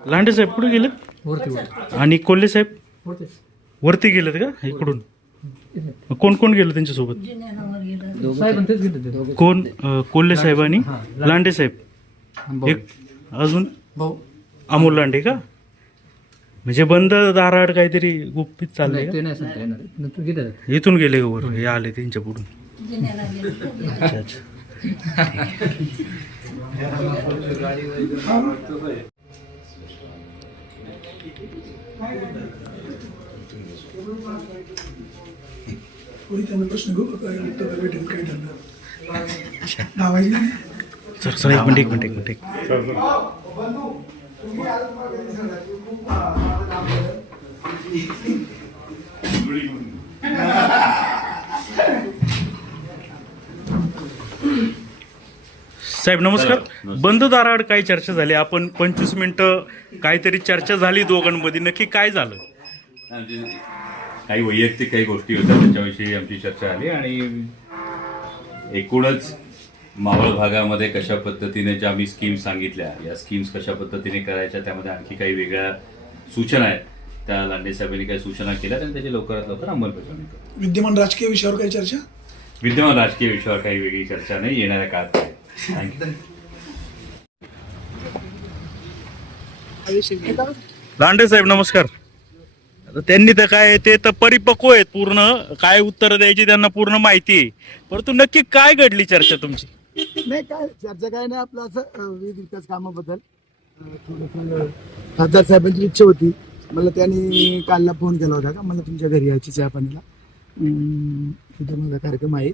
लांडे साहेब कुठे वरती वरती. आणि कोल्हे साहेब? वरती वरती गेलेत का? इकडून. कोण कोण गेलं त्यांच्यासोबत? साहेब आणि तेच घेतले ते दोघे कोण अं, कोल्हे साहेब आणि लांडे. साहेब. एक अजून? भाऊ. अमोल लांडे का? म्हणजे बंद दाराड काहीतरी गुपित चाललंय नाही, ते नाही सांगता येणार. नंतर गेले का इथून गेले का वर हे आले त्यांच्या पुढून. अच्छा अच्छा. कोणी त्यांना प्रश्न घेऊ काय भेटेल नाही? सर सर एक मिनिट एक मिनिट एक मिनिट एक साहेब नमस्कार. बंद दाराड काय चर्चा झाली? आपण पंचवीस मिनिटं काहीतरी चर्चा झाली दोघांमध्ये. नक्की काय झालं? काही वैयक्तिक काही गोष्टी होत्या त्याच्याविषयी आमची चर्चा झाली आणि एकूणच मावळ भागामध्ये कशा पद्धतीने ज्या आम्ही स्कीम्स सांगितल्या या स्कीम्स कशा पद्धतीने करायच्या त्यामध्ये आणखी काही वेगळ्या सूचना आहेत. त्या लांडे साहेबांनी काही सूचना केल्या आणि त्याची लवकरात लवकर अंमलबजावणी करू. विद्यमान राजकीय विषयावर काही चर्चा? विद्यमान राजकीय विषयावर काही वेगळी चर्चा नाही. येणाऱ्या काळात लांडे साहेब नमस्कार. आता त्यांनी तर काय ते तर परिपक्व आहेत पूर्ण. काय उत्तर द्यायची त्यांना पूर्ण माहिती आहे. परंतु नक्की काय घडली चर्चा तुमची? नाही काय चर्चा काय नाही आपलं असं विविध विकास कामाबद्दल. थोडंफार खासदार साहेबांची इच्छा होती. मला त्यांनी कालला फोन केला होता का? मला तुमच्या घरी यायची चहा पाण्याला तिथं माझा कार्यक्रम आहे.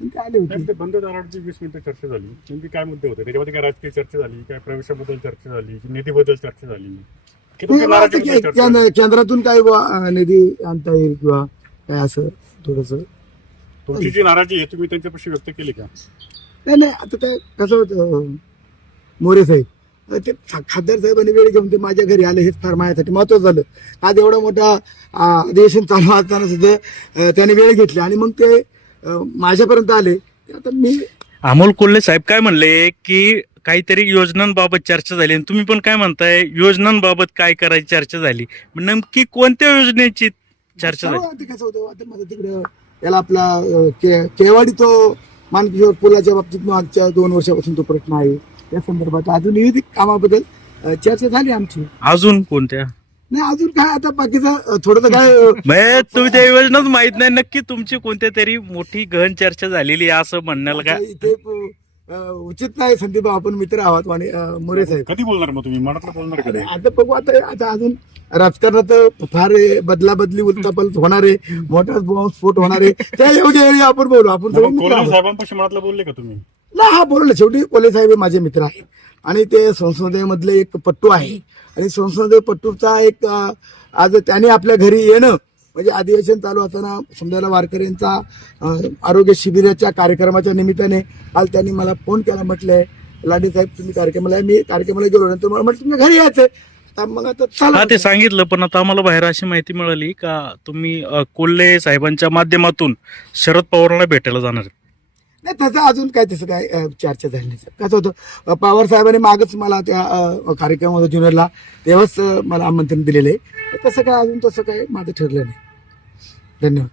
पण ते आले होते. ते बंद दाराची वीस मिनिटं चर्चा झाली. नेमकी काय मुद्दे होते? त्याच्यामध्ये काय राजकीय चर्चा झाली काय प्रवेशाबद्दल चर्चा झाली की निधीबद्दल चर्चा झाली? की नाही, नाराजीबद्दल केंद्र-? केंद्रातून काही बुवा, निधी आणता येईल किंवा काय असं थोडस? तुमची जी नाराजी आहे तुम्ही त्यांच्यापाशी व्यक्त केली का? नाही नाही आता काय कसं होतं अं, मोरे साहेब ते खासदार साहेबांनी वेळ घेऊन ते माझ्या घरी आले हेच फार माझ्यासाठी महत्वाचं झालं. आज एवढा मोठा अधिवेशन चालू असताना सुद्धा त्याने वेळ घेतली आणि मग ते माझ्यापर्यंत आले. आता मी अमोल कोल्हे साहेब काय म्हणले की काहीतरी योजनांबाबत चर्चा झाली आणि तुम्ही पण काय म्हणताय योजनांबाबत काय करायची चर्चा झाली? नेमकी कोणत्या योजनेची चर्चा झाली? कसं होतं आता माझं तिकडे याला आपला केवाडी तो मानकिशोर पुलाच्या बाबतीत मागच्या दोन वर्षापासून तो प्रश्न आहे. या संदर्भात अजून विविध कामाबद्दल चर्चा झाली आमची. अजून कोणत्या? नाही अजून काय आता बाकीचं अं, थोडं काय म्हणजे तुम्ही त्या योजनाच माहीत नाही. नक्की तुमची कोणत्या तरी मोठी गहन चर्चा झालेली आहे असं म्हणण्याला काय इथे उचित नाही संदीप भाऊ, आपण मित्र आहोत आणि मोरे साहेब. कधी बोलणार मग तुम्ही? मनातलं बोलणार कधी? आता बघू आता आता अजून राजकारणात फार बदला बदली उलतापलत होणार आहे मोठा बॉम्ब स्फोट होणार आहे. त्या योग्य वेळी आपण बोलू. आपण. साहेबांपाशी मनातलं बोलले का तुम्ही? नाही हा बोलले. शेवटी कोले साहेब हे माझे मित्र आहेत. आणि ते संसदेमधले एक पट्टू आहे. आणि संसदे पट्टूचा एक आज त्याने आपल्या घरी येणं म्हणजे अधिवेशन चालू असताना समजायला वारकर यांचा आरोग्य शिबिराच्या कार्यक्रमाच्या निमित्ताने काल त्यांनी मला फोन केला म्हटलंय लाडी साहेब तुम्ही कार्यक्रमाला मी कार्यक्रमाला गेलो नंतर मला म्हटलं तुम्ही घरी यायचंय मग आता चला. ते सांगितलं पण आता आम्हाला बाहेर अशी माहिती मिळाली का तुम्ही कोल्हे साहेबांच्या माध्यमातून शरद पवारांना भेटायला जाणार आहेत. नाही त्याचं अजून काय तसं काय चर्चा झाली नाही. कसं होतं पवार साहेबांनी मागच मला त्या कार्यक्रमामध्ये ज्युनियरला तेव्हाच मला आमंत्रण दिलेलं आहे. तसं काय अजून तसं काय माझं ठरलं नाही. धन्यवाद.